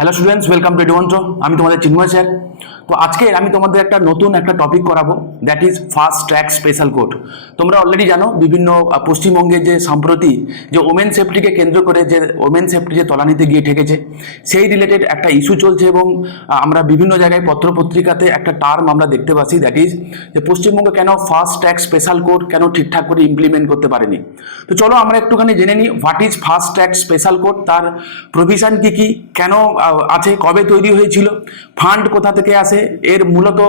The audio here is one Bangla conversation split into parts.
হ্যালো স্টুডেন্টস ওয়েলকাম টু ডোন্ট্রো আমি তোমাদের চিন্ময় স্যার। তো আজকে আমি তোমাদের একটা নতুন একটা টপিক করাবো that is fast track special court তোমরা অলরেডি জানো, বিভিন্ন পশ্চিমবঙ্গে যে সম্প্রতি যে ওমেন সেফটিকে কেন্দ্র করে যে ওমেন সেফটি যে তলানিতে গিয়ে ঠেকেছে, সেই রিলেটেড একটা ইস্যু চলছে এবং আমরা বিভিন্ন জায়গায় পত্রপত্রিকাতে একটা টার্ম আমরা দেখতে পাচ্ছি দ্যাট ইজ যে পশ্চিমবঙ্গ কেন ফাস্ট ট্র্যাক স্পেশাল কোড কেন ঠিকঠাক করে ইমপ্লিমেন্ট করতে পারেনি। তো চলো আমরা একটুখানি জেনে নিই what is fast track special court তার প্রভিশন কী কী? কেন আছে, কবে তৈরি হয়েছিল ফান্ড কোথা থেকে আসে, এর মূলত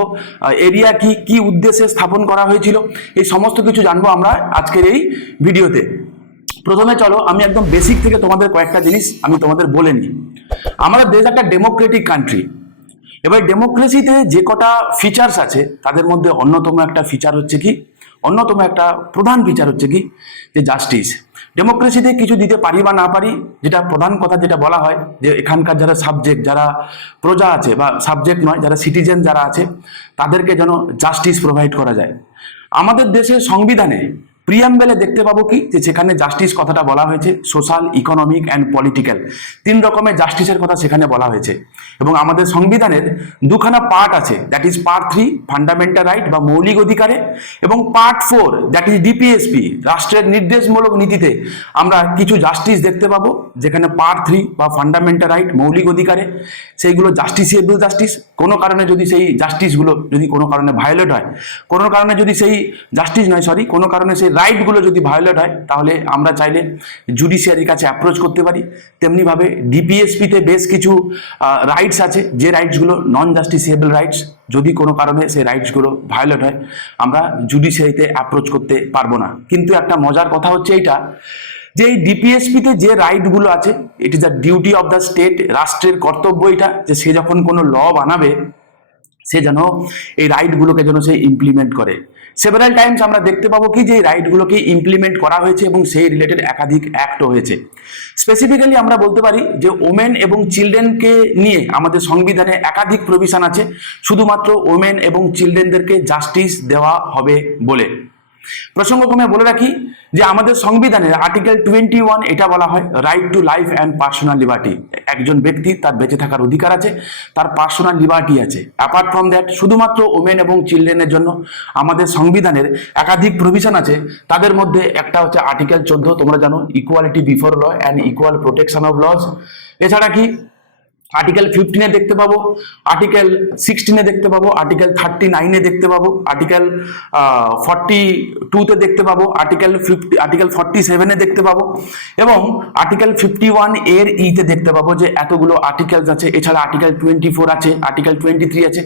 এরিয়া কি কি উদ্দেশ্যে স্থাপন করা হয়েছিল, এই সমস্ত কিছু জানব আমরা আজকের এই ভিডিওতে। প্রথমে চলো, আমি একদম বেসিক থেকে তোমাদের কয়েকটা জিনিস আমি তোমাদের বলে নিই। আমাদের দেশ একটা ডেমোক্রেটিক কান্ট্রি এবার ডেমোক্রেসিতে যে কটা ফিচার্স আছে, তাদের মধ্যে অন্যতম একটা ফিচার হচ্ছে কি? অন্যতম একটা প্রধান ফিচার হচ্ছে কি? যে জাস্টিস ডেমোক্রেসিতে কিছু দিতে পারি বা না পারি, যেটা প্রধান কথা যেটা বলা হয়, যে এখানকার যারা সাবজেক্ট যারা প্রজা আছে বা সাবজেক্ট নয়, যারা সিটিজেন যারা আছে, তাদেরকে যেন জাস্টিস প্রোভাইড করা যায়। আমাদের দেশের সংবিধানে প্রিয়াম্বেলে দেখতে পাবো কি? যে সেখানে জাস্টিস কথাটা বলা হয়েছে সোশ্যাল ইকোনমিক অ্যান্ড পলিটিক্যাল তিন রকমের জাস্টিসের কথা সেখানে বলা হয়েছে। এবং আমাদের সংবিধানের দুখানা পার্ট আছে that is part three fundamental right বা মৌলিক অধিকারে, এবং part four that is DPSP রাষ্ট্রের নির্দেশমূলক নীতিতে আমরা কিছু জাস্টিস দেখতে পাবো, যেখানে পার্ট থ্রি বা ফান্ডামেন্টাল রাইট মৌলিক অধিকারে, সেইগুলো জাস্টিসিয়েবল জাস্টিস কোনো কারণে যদি সেই জাস্টিসগুলো যদি কোনো কারণে ভায়োলেট হয়, কোনো কারণে যদি সেই জাস্টিস নয় সরি কোনো কারণে সেই রাইটগুলো যদি ভায়োলেট হয়, তাহলে আমরা চাইলে জুডিশিয়ারির কাছে অ্যাপ্রোচ করতে পারি। তেমনিভাবে ডিপিএসপিতে বেশ কিছু রাইটস আছে। যে রাইটসগুলো নন জাস্টিসিয়েবল রাইটস যদি কোনো কারণে সেই রাইটসগুলো ভায়োলেট হয়, আমরা জুডিশিয়ারিতে অ্যাপ্রোচ করতে পারব না। কিন্তু একটা মজার কথা হচ্ছে এইটা, যে এই ডিপিএসপিতে যে রাইটগুলো আছে it is the duty of the state রাষ্ট্রের কর্তব্য এটা যে সে যখন কোনো ল বানাবে সে যেন এই রাইটগুলোকে যেন সে ইমপ্লিমেন্ট করে। সেভারাল টাইমস আমরা দেখতে পাবো কি যে রাইটগুলোকে ইমপ্লিমেন্ট করা হয়েছে এবং সেই রিলেটেড একাধিক অ্যাক্টও হয়েছে। স্পেসিফিক্যালি আমরা বলতে পারি যে ওমেন এবং চিলড্রেনকে নিয়ে আমাদের সংবিধানে একাধিক প্রভিশন আছে, শুধুমাত্র ওমেন এবং চিলড্রেনদেরকে জাস্টিস দেওয়া হবে বলে। প্রসঙ্গক্রমে বলে রাখি যে আমাদের সংবিধানের আর্টিকেল টোয়েন্টি ওয়ান এটা বলা হয় right to life and personal liberty একজন ব্যক্তি তার বেঁচে থাকার অধিকার আছে, তার পার্সোনাল লিবার্টি আছে। অ্যাপার্ট ফ্রম দ্যাট শুধুমাত্র ওমেন এবং চিলড্রেনের জন্য আমাদের সংবিধানের একাধিক প্রভিশন আছে। তাদের মধ্যে একটা হচ্ছে আর্টিকেল চোদ্দ, তোমরা জানো equality before law and equal protection of laws এছাড়া কি আর্টিকেল ফিফটিনে দেখতে পাবো আর্টিকেল সিক্সটিনে দেখতে পাবো আর্টিকেল থার্টি নাইনে দেখতে পাবো আর্টিকেল ফর্টি টুতে দেখতে পাবো আর্টিকেল ফিফটি আর্টিকেল ফর্টি সেভেনে দেখতে পাবো এবং আর্টিকেল ফিফটি ওয়ানের ইতে দেখতে পাবো যে এতগুলো আর্টিকেলস আছে, এছাড়া আর্টিকেল টোয়েন্টি ফোর আছে আর্টিকেল টোয়েন্টি থ্রি আছে,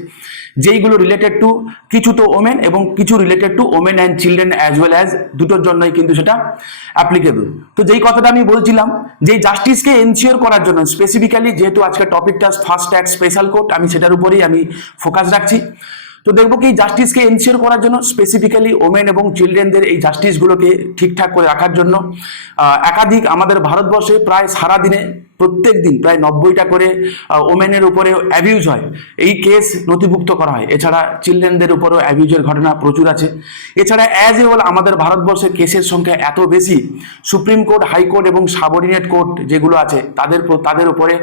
যেইগুলো রিলেটেড টু কিছু তো ওমেন এবং কিছু related to women and children as well as দুটোর জন্যই কিন্তু সেটা অ্যাপ্লিকেবল তো যেই কথাটা আমি বলছিলাম যে জাস্টিসকে এনশিওর করার জন্য স্পেসিফিক্যালি যেহেতু আজকে টপিকটা ফার্স্ট ট্যাক্স স্পেশাল কোর্ট আমি সেটার উপরেই আমি ফোকাস রাখছি। তো দেখব কি জাস্টিসকে এনশিওর করার জন্য স্পেসিফিক্যালি ওমেন এবং চিলড্রেনদের এই জাস্টিসগুলোকে ঠিকঠাক করে রাখার জন্য একাধিক আমাদের ভারতবর্ষে প্রায় সারা দিনে প্রত্যেক দিন প্রায় নব্বইটা করে ওমেনের উপরে অ্যাবিউজ হয়। এই কেস নথিভুক্ত করা হয়। এছাড়া চিলড্রেনদের উপরেও অ্যাবিউজের ঘটনা প্রচুর আছে। এছাড়া অ্যাজ এ আমাদের ভারতবর্ষে কেসের সংখ্যা এত বেশি, সুপ্রিম কোর্ট হাইকোর্ট এবং সাবঅর্ডিনেট কোর্ট যেগুলো আছে, তাদের তাদের উপরে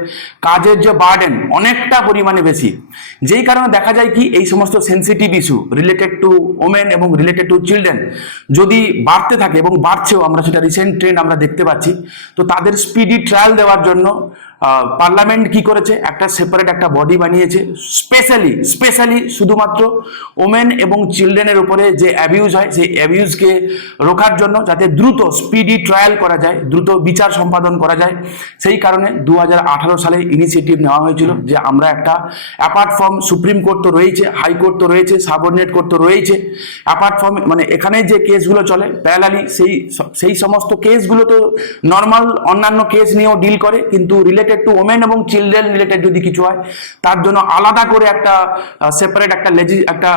কাজের যে বার্ডেন অনেকটা পরিমাণে বেশি। যেই কারণে দেখা যায় কি, এই সমস্ত sensitive issue related to women এবং রিলেটেড টু চিলড্রেন যদি বাড়তে থাকে এবং বাড়ছেও, আমরা সেটা রিসেন্ট ট্রেন্ড আমরা দেখতে পাচ্ছি, তো তাদের স্পিডি ট্রায়াল দেওয়ার জন্য not পার্লামেন্ট কি করেছে? একটা সেপারেট একটা বডি বানিয়েছে। স্পেশালি স্পেশালি শুধুমাত্র ওমেন এবং চিলড্রেনের উপরে যে অ্যাবিউজ হয়, সেই অ্যাবিউজকে রোখার জন্য যাতে দ্রুত স্পিডি ট্রায়াল করা যায়, দ্রুত বিচার সম্পাদন করা যায়। সেই কারণে দু হাজার আঠারো সালে ইনিশিয়েটিভ নেওয়া হয়েছিল যে আমরা একটা অ্যাপার্ট ফ্রম সুপ্রিম কোর্ট তো রয়েছে হাইকোর্ট তো রয়েছে সাবঅর্ডিনেট কোর্ট তো রয়েছে অ্যাপার্ট ফ্রম মানে এখানে যে কেসগুলো চলে প্যারালালি সেই সেই সমস্ত কেসগুলো তো নর্মাল অন্যান্য কেস নিয়েও ডিল করে, কিন্তু রিলেটেড টু ওমেন এবং চিলড্রেন রিলেটেড যদি কিছু হয়, তার জন্য আলাদা করে একটা সেপারেট একটা লেজি একটা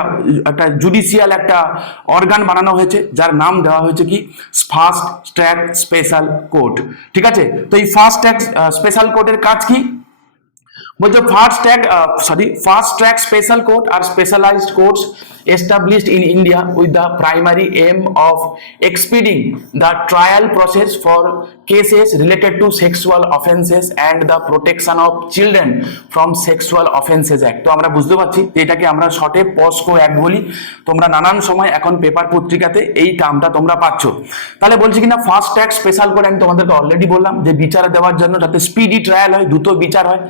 একটা জুডিশিয়াল একটা অর্গান বানানো হয়েছে, যার নাম দেওয়া হয়েছে কি? ফার্স্ট ট্র্যাক স্পেশাল কোর্ট ঠিক আছে? তো এই ফার্স্ট ট্র্যাক স্পেশাল কোর্টের কাজ কি? বলছে first track sorry first track special court R specialised courts established in India with the primary aim of expediting the trial process for cases related to sexual offences and the protection of children from sexual offences act. তো আমরা বুঝতে পারছি এটাকে আমরা শর্টে পস্কো অ্যাক্ট বলি। তোমরা নানান সময় এখন পেপার পত্রিকাতে এই টার্মটা তোমরা পাচ্ছ। তাহলে বলছি কিনা ফার্স্ট ট্র্যাক স্পেশাল করে আমি তোমাদেরকে অলরেডি বললাম যে বিচার দেওয়ার জন্য যাতে স্পিডি ট্রায়াল হয়, দ্রুত বিচার হয়।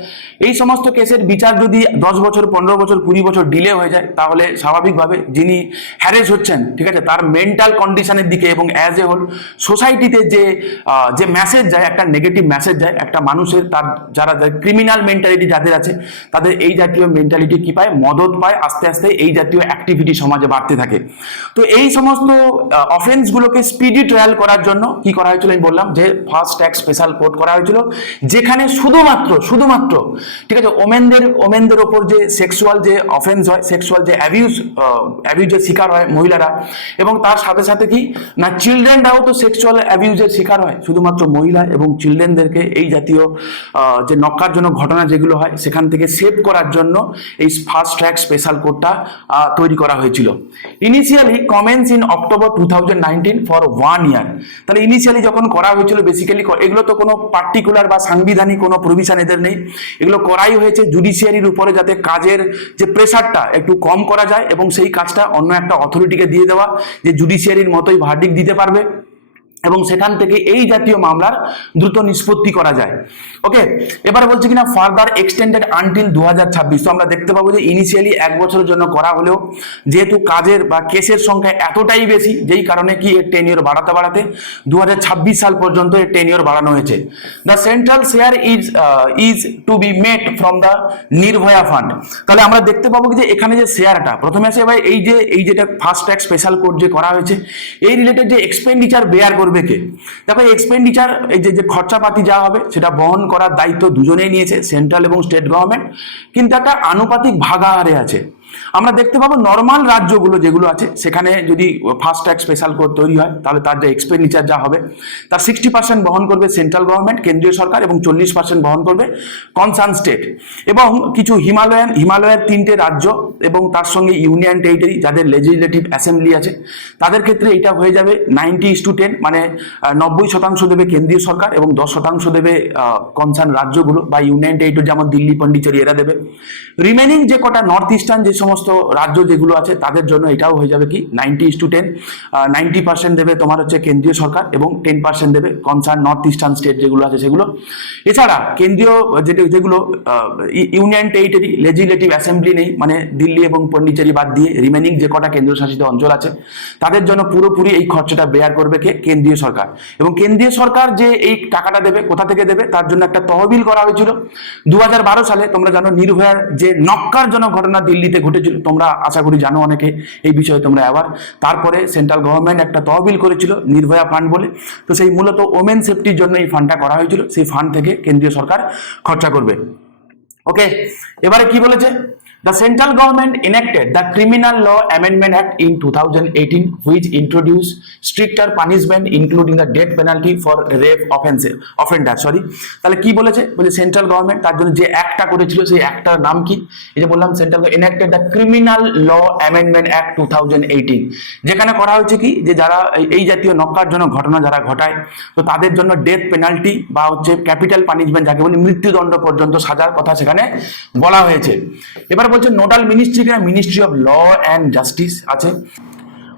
এই সমস্ত কেসের বিচার যদি দশ বছর, পনেরো বছর, কুড়ি বছর ডিলে হয়ে যায়, তাহলে স্বাভাবিকভাবে যিনি হ্যারেস হচ্ছেন, ঠিক আছে? তার মেন্টাল কন্ডিশনের দিকে এবং অ্যাজ এ হোল সোসাইটিতে যে যে মেসেজ যায়, একটা নেগেটিভ মেসেজ যায়, একটা মানুষের তার যারা ক্রিমিনাল মেন্টালিটি যাদের আছে, তাদের এই জাতীয় মেন্টালিটি কি পায়? মদত পায়, আস্তে আস্তে এই জাতীয় অ্যাক্টিভিটি সমাজে বাড়তে থাকে। তো এই সমস্ত অফেন্সগুলোকে স্পিডি ট্রায়াল করার জন্য কি করা হয়েছিল? আমি বললাম যে ফার্স্ট ট্যাক্স স্পেশাল কোর্ট করা হয়েছিল, যেখানে শুধুমাত্র শুধুমাত্র, ঠিক আছে? ওমেনদের ওমেনদের ওপর যে সেক্সুয়াল যে অফেন্স হয় সেক্সুয়াল যে অ্যাবিউজ অ্যাবিউজের শিকার হয় মহিলারা। এবং তার সাথে সাথে কি? না চিলড্রেনরাও তো সেক্সুয়াল অ্যাবিউজের শিকার হয়। শুধুমাত্র মহিলা এবং চিলড্রেনদেরকে এই জাতীয় যে নক্কারজনক ঘটনা যেগুলো হয়, সেখান থেকে সেভ করার জন্য এই ফার্স্ট ট্র্যাক স্পেশাল কোডটা তৈরি করা হয়েছিল। Initially commenced in October two for one year তাহলে ইনিশিয়ালি যখন করা হয়েছিল বেসিক্যালি এগুলো তো কোনো পার্টিকুলার বা সাংবিধানিক কোনো প্রভিশন এদের নেই। এগুলো করাই হয়েছে জুডিশিয়ারির উপরে যাতে কাজের যে প্রেশারটা একটু কম করা যায় এবং সেই কাজটা অন্য একটা অথরিটিকে দিয়ে দেওয়া যে জুডিশিয়ারির মতোই ভার্ডিক দিতে পারবে। এবং সেখান থেকে এই জাতীয় মামলার দ্রুত নিষ্পত্তি করা যায়। ওকে এবারে বলছি কিনা ফার্দার এক্সটেন্ডেড আনটিল দু হাজার ছাব্বিশ। তো আমরা দেখতে পাবো যে ইনিশিয়ালি এক বছরের জন্য করা হলেও যেহেতু কাজের বা কেসের সংখ্যা এতটাই বেশি, যেই কারণে কি এর টেন ইয়ার বাড়াতে বাড়াতে দু সাল পর্যন্ত এর টেন ইয়ার বাড়ানো হয়েছে। The central share is is to be made from the Nirbhaya fund তাহলে আমরা দেখতে পাবো যে এখানে যে শেয়ারটা প্রথমে আসে এবার এই যে, এই যেটা ফার্স্ট ট্যাক্স স্পেশাল কোড যে করা হয়েছে, এই রিলেটেড যে এক্সপেন্ডিচার বেয়ার করবে কে? দেখো এক্সপেন্ডিচার এই যে যে খরচাপাতি যা হবে, সেটা বহন করার দায়িত্ব দুজনেই নিয়েছে সেন্ট্রাল এবং স্টেট গভর্নমেন্ট কিন্তু একটা আনুপাতিক ভাগাহারে আছে। আমরা দেখতে পাবো নর্মাল রাজ্যগুলো যেগুলো আছে, সেখানে যদি ফার্স্ট ট্যাক্স স্পেশাল কোড তৈরি হয়, তাহলে তার যে এক্সপেন্ডিচার যা হবে, তার সিক্সটি পার্সেন্ট বহন করবে সেন্ট্রাল গভর্নমেন্ট কেন্দ্রীয় সরকার এবং চল্লিশ পার্সেন্ট বহন করবে কনসার্ন স্টেট এবং কিছু হিমালয়ান, হিমালয়ের তিনটে রাজ্য এবং তার সঙ্গে ইউনিয়ন টেরিটরি যাদের লেজিসলেটিভ অ্যাসেম্বলি আছে, তাদের ক্ষেত্রে এটা হয়ে যাবে নাইনটি ইস টু টেন মানে নব্বই শতাংশ দেবে কেন্দ্রীয় সরকার এবং দশ শতাংশ দেবে কনসার্ন রাজ্যগুলো বা ইউনিয়ন টেরিটরি যেমন দিল্লি, পন্ডিচেরি, এরা দেবে। রিমেনিং যে কটা নর্থ ইস্টার্ন যে সমস্ত রাজ্য যেগুলো আছে তাদের জন্য এটাও হয়ে যাবে কি ninety is to ten ninety percent দেবে তোমার হচ্ছে কেন্দ্রীয় সরকার এবং টেন পার্সেন্ট দেবে কনসার্ন নর্থ ইস্টার্ন স্টেট যেগুলো আছে সেগুলো। এছাড়া কেন্দ্রীয় যেগুলো ইউনিয়ন টেরিটরি লেজিসলেটিভ অ্যাসেম্বলি নেই মানে দিল্লি এবং পন্ডিচেরি বাদ দিয়ে রিমেনিং যে কটা কেন্দ্রশাসিত অঞ্চল আছে, তাদের জন্য পুরোপুরি এই খরচাটা বেয়ার করবে কে? কেন্দ্রীয় সরকার। এবং কেন্দ্রীয় সরকার যে এই টাকাটা দেবে, কোথা থেকে দেবে, তার জন্য একটা তহবিল করা হয়েছিল। দু হাজার বারো সালে তোমরা জানো নির্ভয়ার যে নক্কারজনক ঘটনা দিল্লিতে ঘটেছিল তোমরা আশা করি জানো অনেকে এই বিষয়ে তোমরা অ্যাওয়ার তারপরে সেন্ট্রাল গভর্নমেন্ট একটা তহবিল করেছিল নির্ভয়া ফান্ড বলে। তো সেই মূলত ওমেন সেফটির জন্য এই ফান্ডটা করা হয়েছিল। সেই ফান্ড থেকে কেন্দ্রীয় সরকার খরচা করবে। ওকে এবারে কি বলেছে? The central government enacted the Criminal Law Amendment Act in 2018, which introduced stricter punishment, including the death penalty for rape offense offender. Sorry, তাহলে কি বলেছে? বলে সেন্ট্রাল গভর্নমেন্ট তার জন্য যে অ্যাক্টটা করেছিল সেই অ্যাক্টটার নাম কি? এই যে বললাম central enacted the criminal law amendment act two যেখানে করা হয়েছে কি? যে যারা এই- এই জাতীয় নক্কারজনক ঘটনা যারা ঘটায় তো তাদের জন্য ডেথ পেনাল্টি বা হচ্ছে ক্যাপিটাল পানিশমেন্ট যাকে বলি মৃত্যুদণ্ড পর্যন্ত সাজার কথা সেখানে বলা হয়েছে। এবার বলছে nodal ministry ministry of law and justice আছে।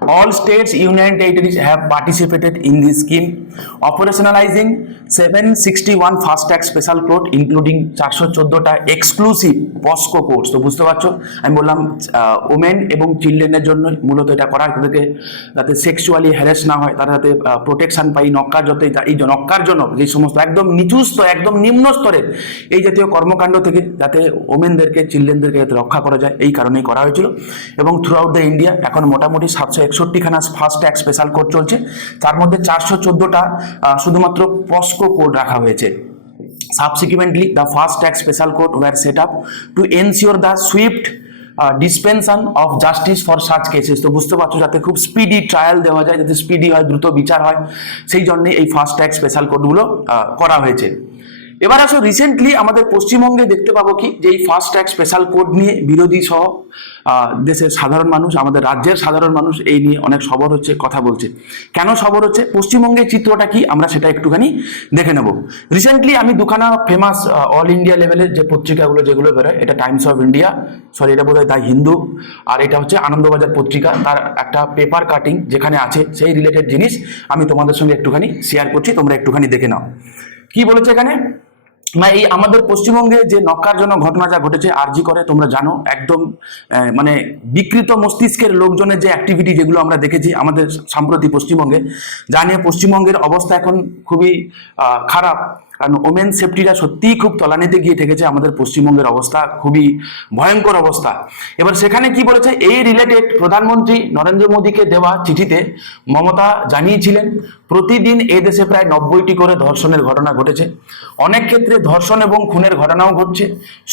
All states, union territories have participated in this scheme, operationalizing 761 fast track special court, including 414টা এক্সক্লুসিভ পস্কো কোর্টস তো বুঝতে পারছ? আমি বললাম ওমেন এবং চিলড্রেনের জন্য মূলত এটা করা তাদেরকে যাতে সেক্সুয়ালি হ্যারেস না হয় তারা যাতে প্রোটেকশন পাই নক্কার যত এই যে নক্কারজনক যে সমস্ত একদম নিচু স্তর একদম নিম্ন স্তরের এই জাতীয় কর্মকাণ্ড থেকে যাতে ওমেনদেরকে চিলড্রেনদেরকে যাতে রক্ষা করা যায় এই কারণেই করা হয়েছিল। এবং থ্রু আউট দ্য ইন্ডিয়া এখন মোটামুটি সাতশো একষট্টিখানা ফার্স্ট ট্যাক্স স্পেশাল কোড চলছে। তার মধ্যে চারশো চোদ্দোটা শুধুমাত্র পস্কো কোড রাখা হয়েছে। Subsequently, the fast track special court were set up to ensure the swift dispensation of justice for search cases তো বুঝতে পারছ যাতে খুব স্পিডি ট্রায়াল দেওয়া যায় যাতে স্পিডি হয় দ্রুত বিচার হয়। সেই জন্যে এই ফাস্ট ট্র্যাক স্পেশাল কোডগুলো করা হয়েছে। এবার আসো রিসেন্টলি আমাদের পশ্চিমবঙ্গে দেখতে পাবো কি, যে এই ফাস্ট ট্যাগ স্পেশাল কোড নিয়ে বিরোধী সহ দেশের সাধারণ মানুষ, আমাদের রাজ্যের সাধারণ মানুষ এই নিয়ে অনেক সবর হচ্ছে, কথা বলছে। কেন সবর হচ্ছে? পশ্চিমবঙ্গের চিত্রটা কি? আমরা সেটা একটুখানি দেখে নেব। রিসেন্টলি আমি দুখানা ফেমাস অল ইন্ডিয়া লেভেলের যে পত্রিকাগুলো যেগুলো বেরোয়, এটা টাইমস অফ ইন্ডিয়া সরি এটা বোধহয় দ্য হিন্দু, আর এটা হচ্ছে আনন্দবাজার পত্রিকা, তার একটা পেপার কাটিং যেখানে আছে, সেই রিলেটেড জিনিস আমি তোমাদের সঙ্গে একটুখানি শেয়ার করছি, তোমরা একটুখানি দেখে নাও। কি বলেছে এখানে? মানে এই আমাদের পশ্চিমবঙ্গে যে নক্কারজনক ঘটনা যা ঘটেছে আরজি করে, তোমরা জানো, একদম মানে বিকৃত মস্তিষ্কের লোকজনের যে অ্যাক্টিভিটি যেগুলো আমরা দেখেছি আমাদের সাম্প্রতি পশ্চিমবঙ্গে, যা নিয়ে পশ্চিমবঙ্গের অবস্থা এখন খুবই খারাপ। কারণ ওমেন সেফটিটা সত্যিই খুব তলানিতে গিয়ে ঠেকেছে আমাদের পশ্চিমবঙ্গের অবস্থা, খুবই ভয়ঙ্কর অবস্থা। এবার সেখানে কি বলেছে, এই রিলেটেড প্রধানমন্ত্রী নরেন্দ্র মোদীকে দেওয়া চিঠিতে মমতা জানিয়েছিলেন, প্রতিদিন এ দেশে প্রায় নব্বইটি করে ধর্ষণের ঘটনা ঘটেছে। অনেক ক্ষেত্রে ধর্ষণ এবং খুনের ঘটনাও ঘটছে।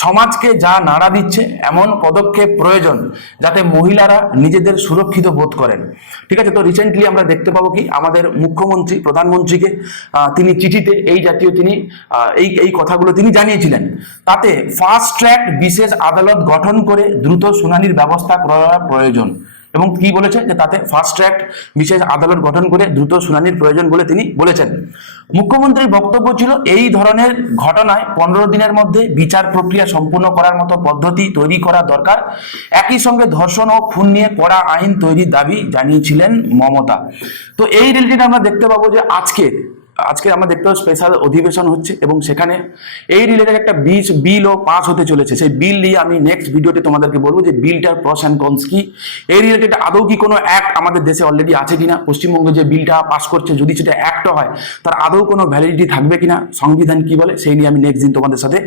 সমাজকে যা নাড়া দিচ্ছে, এমন পদক্ষেপ প্রয়োজন যাতে মহিলারা নিজেদের সুরক্ষিত বোধ করেন। ঠিক আছে, তো রিসেন্টলি আমরা দেখতে পাবো কি, আমাদের মুখ্যমন্ত্রী, প্রধানমন্ত্রীকে তিনি চিঠিতে এই জাতীয় তিনি এই এই কথাগুলো তিনি জানিয়েছিলেন। তাতে ফাস্ট ট্র্যাক বিশেষ আদালত গঠন করে দ্রুত শুনানির ব্যবস্থা করা প্রয়োজন। এবং কি বলেছে যে তাতে ফাস্ট ট্র্যাক বিশেষ আদালত গঠন করে দ্রুত শুনানির প্রয়োজন বলে তিনি বলেছেন। মুখ্যমন্ত্রীর বক্তব্য ছিল, এই ধরনের ঘটনায় পনেরো দিনের মধ্যে বিচার প্রক্রিয়া সম্পূর্ণ করার মতো পদ্ধতি তৈরি করা দরকার। একই সঙ্গে ধর্ষণ ও খুন নিয়ে কড়া আইন তৈরির দাবি জানিয়েছিলেন মমতা। তো এই রিলেটেড আমরা দেখতে পাবো যে আজকে আজকে আমরা দেখতে পাবো স্পেশাল অধিবেশন হচ্ছে এবং সেখানে এই রিলেটেড একটা বিচ বিলও পাস হতে চলেছে। সেই বিল নিয়ে আমি নেক্সট ভিডিওতে তোমাদেরকে বলব যে বিলটার প্রস অ্যান্ড কনস কি। এই রিলেটেড আদৌ কি কোনো অ্যাক্ট আমাদের দেশে অলরেডি আছে কিনা? পশ্চিমবঙ্গে যে বিলটা পাস করছে, যদি সেটা অ্যাক্টও হয়, তার আদৌ কোনো ভ্যালিডিটি থাকবে কিনা? সংবিধান কি বলে? সেই নিয়ে আমি নেক্সট দিন তোমাদের সাথে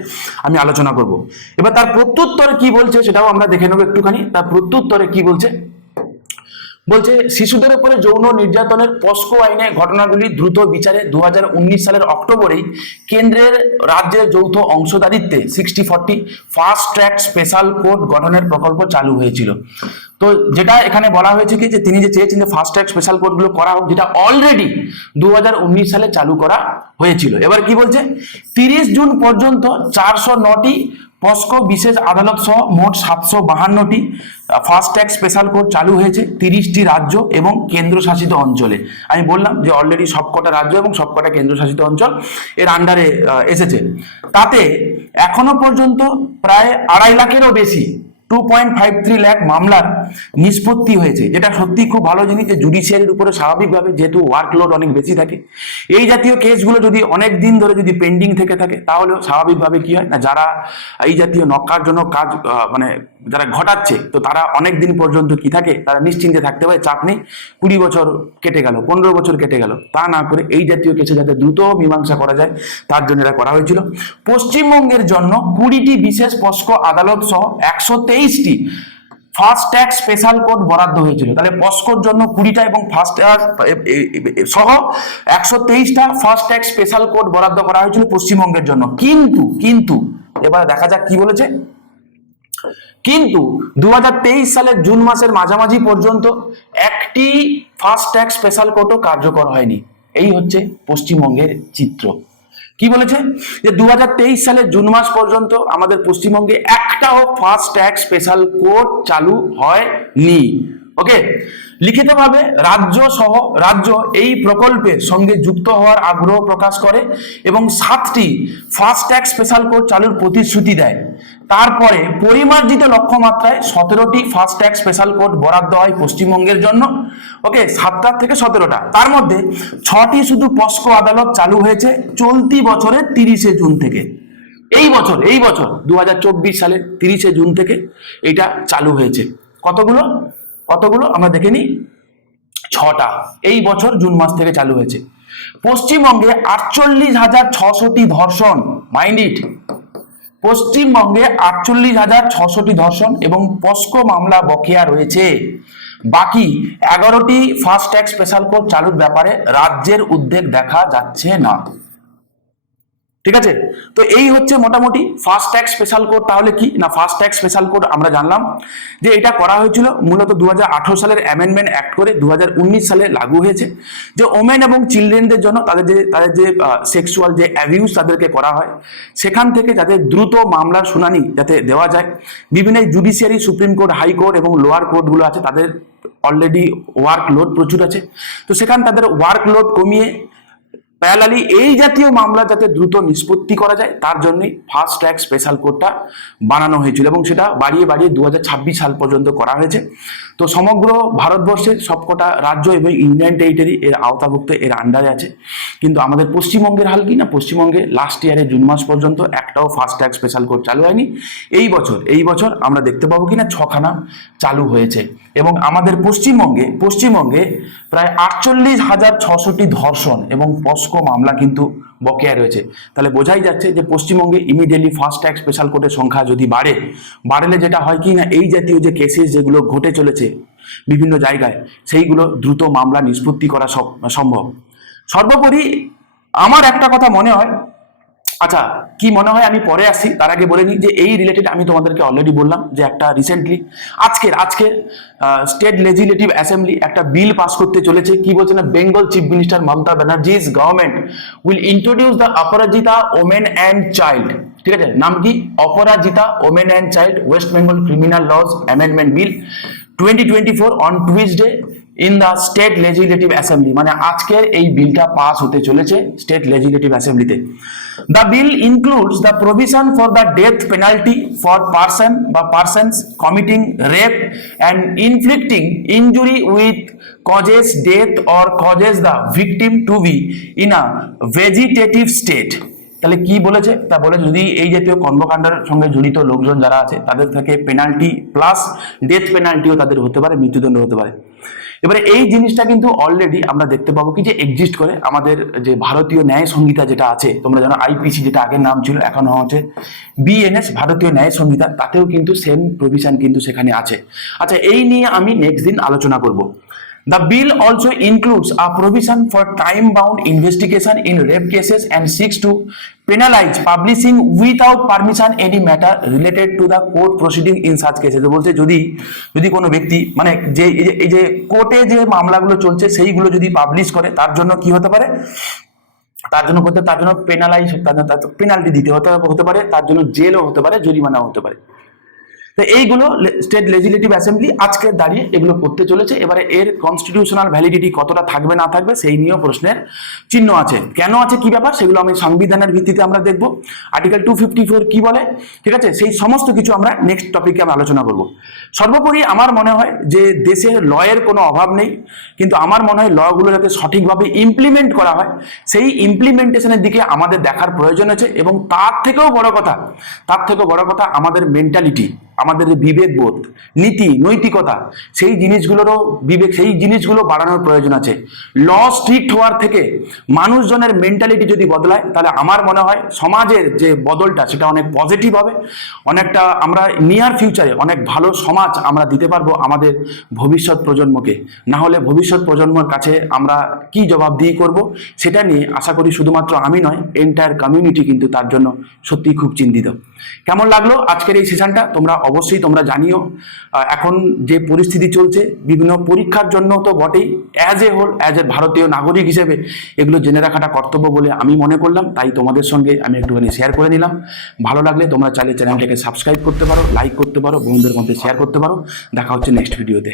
আমি আলোচনা করব। এবার তার প্রত্যুত্তরে কি বলছে সেটাও আমরা দেখে নেব একটুখানি। তার প্রত্যুত্তরে কি বলছে? বলছে, শিশুদের উপরে যৌন নির্যাতনের পস্কো আইনে ঘটনাগুলি দ্রুত বিচারে দুহাজার উনিশ সালের অক্টোবরেই কেন্দ্রের রাজ্যের যৌথ অংশদারিত্বে sixty forty fast track special court গঠনের প্রকল্প চালু হয়েছিল। তো যেটা এখানে বলা হয়েছে কি, যে তিনি যে চেয়েছেন যে ফাস্ট ট্র্যাক স্পেশাল কোর্টগুলো করা হোক, যেটা অলরেডি দু হাজার উনিশ সালে চালু করা হয়েছিল। এবার কি বলছে, তিরিশ জুন পর্যন্ত চারশো নটি পস্কো বিশেষ আদালত সহ মোট সাতশো বাহান্নটি ফাস্ট ট্যাগ স্পেশাল কোর্ট চালু হয়েছে তিরিশটি রাজ্য এবং কেন্দ্রশাসিত অঞ্চলে। আমি বললাম যে অলরেডি সবকটা রাজ্য এবং সবকটা কেন্দ্রশাসিত অঞ্চল এর আন্ডারে এসেছে। তাতে এখনও পর্যন্ত প্রায় আড়াই লাখেরও বেশি two point five three lakh মামলার নিষ্পত্তি হয়েছে, যেটা সত্যি খুব ভালো জিনিস যে জুডিশিয়ারির উপরে স্বাভাবিকভাবে যেহেতু ওয়ার্কলোড অনেক বেশি থাকে। এই জাতীয় কেসগুলো যদি অনেক দিন ধরে যদি পেন্ডিং থেকে থাকে তাহলে স্বাভাবিকভাবে কি হয় না, যারা এই জাতীয় নকারজনক কাজ মানে যারা ঘটাচ্ছে, তো তারা অনেক দিন পর্যন্ত কি থাকে, তারা নিশ্চিন্তে থাকতে পারে, চাপ নেই। কুড়ি বছর কেটে গেল, পনেরো বছর কেটে গেল, তা না করে এই জাতীয় কেসে যাতে দ্রুত মীমাংসা করা যায়, তার জন্য এটা করা হয়েছিল। পশ্চিমবঙ্গের জন্য কুড়িটি বিশেষ পস্কো আদালত সহ একশো তেইশটি ফাস্ট ট্যাগ স্পেশাল কোড বরাদ্দ হয়েছিল। তাহলে পস্কোর জন্য কুড়িটা এবং ফাস্ট সহ একশো তেইশটা ফাস্ট ট্যাগ স্পেশাল কোড বরাদ্দ করা হয়েছিল পশ্চিমবঙ্গের জন্য। কিন্তু কিন্তু, এবার দেখা যাক কি বলেছে। কিন্তু দু সালের জুন মাসের মাঝামাঝি পর্যন্ত একটি ফাস্ট ট্যাগ স্পেশাল কোর্টও কার্যকর হয়নি। এই হচ্ছে পশ্চিমবঙ্গের চিত্র। কি বলেছে? যে দু হাজার তেইশ সালের জুন মাস পর্যন্ত আমাদের পশ্চিমবঙ্গে একটাও ফাস্ট ট্যাগ স্পেশাল কোর্ট চালু হয়নি। ওকে লিখিতভাবে রাজ্য সহ রাজ্য এই প্রকল্পের সঙ্গে যুক্ত হওয়ার আগ্রহ প্রকাশ করে এবং সাতটি ফাস্ট ট্যাগ স্পেশাল কোর্ট চালুর প্রতিশ্রুতি দেয়। তারপরে পরিমার্জিত লক্ষ্যমাত্রায় সতেরোটি ফাস্ট ট্যাগ স্পেশাল কোর্ট বরাদ্দ হয় পশ্চিমবঙ্গের জন্য। ওকে সাতটার থেকে সতেরোটা। তার মধ্যে ছটি শুধু পস্কো আদালত চালু হয়েছে চলতি বছরের তিরিশে জুন থেকে। এই বছর এই বছর দু হাজার চব্বিশ সালের তিরিশে জুন থেকে এটা চালু হয়েছে। কতগুলো? কতগুলো? আমরা দেখে নিই। ছটা। এই বছর জুন মাস থেকে চালু হয়েছে। পশ্চিমবঙ্গে আটচল্লিশ হাজার ছশোটি ধর্ষণ। মাইন্ড ইট পশ্চিমবঙ্গে আটচল্লিশ হাজার ছশোটি ধর্ষণ এবং পস্কো মামলা বকেয়া রয়েছে। বাকি এগারোটি ফাস্ট ট্যাগ স্পেশাল কোর্ট চালুর ব্যাপারে রাজ্যের উদ্বেগ দেখা যাচ্ছে না। ঠিক আছে? তো এই হচ্ছে মোটামুটি ফাস্ট ট্যাগ স্পেশাল কোড তাহলে কি? না ফাস্ট ট্যাগ স্পেশাল কোড আমরা জানলাম যে এটা করা হয়েছিল মূলত দু হাজার আঠেরো সালের অ্যামেন্ডমেন্ট অ্যাক্ট করে দুহাজার উনিশ সালে লাগু হয়েছে। যে ওমেন এবং চিলড্রেনদের জন্য তাদের যে তাদের যে সেক্সুয়াল যে অ্যাবিউজ তাদেরকে করা হয়, সেখান থেকে যাতে দ্রুত মামলার শুনানি যাতে দেওয়া যায়। বিভিন্ন judiciary supreme court high court এবং লোয়ার কোর্টগুলো আছে, তাদের অলরেডি ওয়ার্ক লোড প্রচুর আছে। তো সেখানে তাদের ওয়ার্ক লোড কমিয়ে প্যারালালি এই জাতীয় মামলা যাতে দ্রুত নিষ্পত্তি করা যায়, তার জন্যই ফাস্ট ট্র্যাক স্পেশাল কোর্টটা বানানো হয়েছিল এবং সেটা বাড়িয়ে বাড়িয়ে দু হাজার ছাব্বিশ সাল পর্যন্ত করা হয়েছে। তো সমগ্র ভারতবর্ষের সবকটা রাজ্য এবং ইন্ডিয়ান টেরিটরি এর আওতাভুক্ত এর আন্ডারে আছে। কিন্তু আমাদের পশ্চিমবঙ্গের হাল কি না? পশ্চিমবঙ্গে লাস্ট ইয়ারে জুন মাস পর্যন্ত একটাও ফাস্ট ট্র্যাক স্পেশাল কোর্ট চালু হয়নি। এই বছর এই বছর আমরা দেখতে পাবো কিনা ছখানা চালু হয়েছে। এবং আমাদের পশ্চিমবঙ্গে পশ্চিমবঙ্গে প্রায় আটচল্লিশ হাজার ছশোটি ধর্ষণ এবং পস্কো মামলা কিন্তু বকেয়া রয়েছে। তাহলে বোঝাই যাচ্ছে যে পশ্চিমবঙ্গে ইমিডিয়েটলি ফাস্ট ট্র্যাক স্পেশাল কোর্টের সংখ্যা যদি বাড়ে, বাড়লে যেটা হয় কি না, এই জাতীয় যে কেসেস যেগুলো ঘটে চলেছে বিভিন্ন জায়গায়, সেইগুলো দ্রুত মামলা নিষ্পত্তি করা সম্ভব। সর্বোপরি আমার একটা কথা মনে হয় আচ্ছা কি মনে হয় আমি পরে আসি? তার আগে বলে নিই যে এই রিলেটেড আমি তোমাদেরকে অলরেডি বললাম যে একটা রিসেন্টলি আজকের আজকের স্টেট লেজিসলেটিভ অ্যাসেম্বলি একটা বিল পাস করতে চলেছে। কি বলছে না? Bengal chief minister Mamata Banerjee's government will introduce the Aparajita women and child ঠিক আছে? নাম কি? Aparajita women and child West Bengal criminal laws amendment bill twenty twenty four on Tuesday in the state legislative assembly মানে আজকের এই বিলটা পাস হতে চলেছে state legislative অ্যাসেম্বলিতে the bill includes the provision for the death penalty for person বা persons committing rape and inflicting injury with causes death or causes the victim to be in a vegetative state তাহলে কি বলেছে? তা বলে যদি এই জাতীয় কর্মকাণ্ডের সঙ্গে জড়িত লোকজন যারা আছে, তাদের থেকে পেনাল্টি প্লাস ডেথ পেনাল্টিও তাদের হতে পারে, মৃত্যুদণ্ড হতে পারে। এবারে এই জিনিসটা কিন্তু অলরেডি আমরা দেখতে পাবো কি যে এক্সিস্ট করে আমাদের যে ভারতীয় ন্যায় সংহিতা যেটা আছে, তোমরা জানো আইপিসি যেটা আগের নাম ছিল এখন হচ্ছে বিএনএস ভারতীয় ন্যায় সংহিতা, তাতেও কিন্তু সেম প্রভিশন কিন্তু সেখানে আছে। আচ্ছা এই নিয়ে আমি নেক্সট দিন আলোচনা করব। The bill also includes a provision for time-bound investigation in rape cases and seeks to penalize publishing without permission any matter related to the court proceeding in such cases তো বলছে যদি যদি কোনো ব্যক্তি মানে যে- এই যে কোর্টে যে মামলাগুলো চলছে সেইগুলো যদি পাবলিশ করে তার জন্য কি হতে পারে তার জন্য করতে তার জন্য পেনালাইজ পেনাল্টি দিতে হতে হতে পারে তার জন্য জেলও হতে পারে জরিমানাও হতে পারে তো এইগুলো স্টেট লেজিসলেটিভ অ্যাসেম্বলি আজকে দাঁড়িয়ে এগুলো করতে চলেছে। এবারে এর কনস্টিটিউশনাল ভ্যালিডিটি কতটা থাকবে, না থাকবে, সেই নিয়েও প্রশ্নের চিহ্ন আছে। কেন আছে, কি ব্যাপার, সেগুলো আমি সংবিধানের ভিত্তিতে আমরা দেখব। আর্টিকেল টু ফিফটি ফোর কি বলে? ঠিক আছে? সেই সমস্ত কিছু আমরা নেক্সট টপিকে আমরা আলোচনা করব। সর্বোপরি আমার মনে হয় যে দেশের লয়ের কোনো অভাব নেই, কিন্তু আমার মনে হয় লগুলো যাতে সঠিকভাবে ইমপ্লিমেন্ট করা হয়, সেই ইমপ্লিমেন্টেশনের দিকে আমাদের দেখার প্রয়োজন আছে এবং তার থেকেও বড় কথা, তার থেকেও বড় কথা আমাদের মেন্টালিটি আমাদের যে বিবেকবোধ নীতি, নৈতিকতা, সেই জিনিসগুলোরও বিবেক, সেই জিনিসগুলো বাড়ানোর প্রয়োজন আছে। ল স্ট্রিক্ট হওয়ার থেকে মানুষজনের মেন্টালিটি যদি বদলায়, তাহলে আমার মনে হয় সমাজের যে বদলটা, সেটা অনেক পজিটিভ হবে। অনেকটা আমরা নিয়ার ফিউচারে অনেক ভালো সমাজ আমরা দিতে পারব আমাদের ভবিষ্যৎ প্রজন্মকে। না হলে ভবিষ্যৎ প্রজন্মর কাছে আমরা কি জবাবদিহি করব, সেটা নিয়ে আশা করি শুধুমাত্র আমি নয় এন্টায়ার কমিউনিটি কিন্তু তার জন্য সত্যি খুব চিন্তিত। কেমন লাগল আজকের এই সেশনটা তোমরা অবশ্যই তোমরা জানিও। এখন যে পরিস্থিতি চলছে, বিভিন্ন পরীক্ষার জন্য তো বটেই as a whole as a ভারতীয় নাগরিক হিসেবে এগুলো জেনে রাখাটা কর্তব্য বলে আমি মনে করলাম। তাই তোমাদের সঙ্গে আমি একটুখানি শেয়ার করে নিলাম। ভালো লাগলে তোমরা চাইলে চ্যানেলটাকে সাবস্ক্রাইব করতে পারো লাইক করতে পারো, বন্ধুদের মধ্যে শেয়ার করতে পারো। দেখা হচ্ছে নেক্সট ভিডিওতে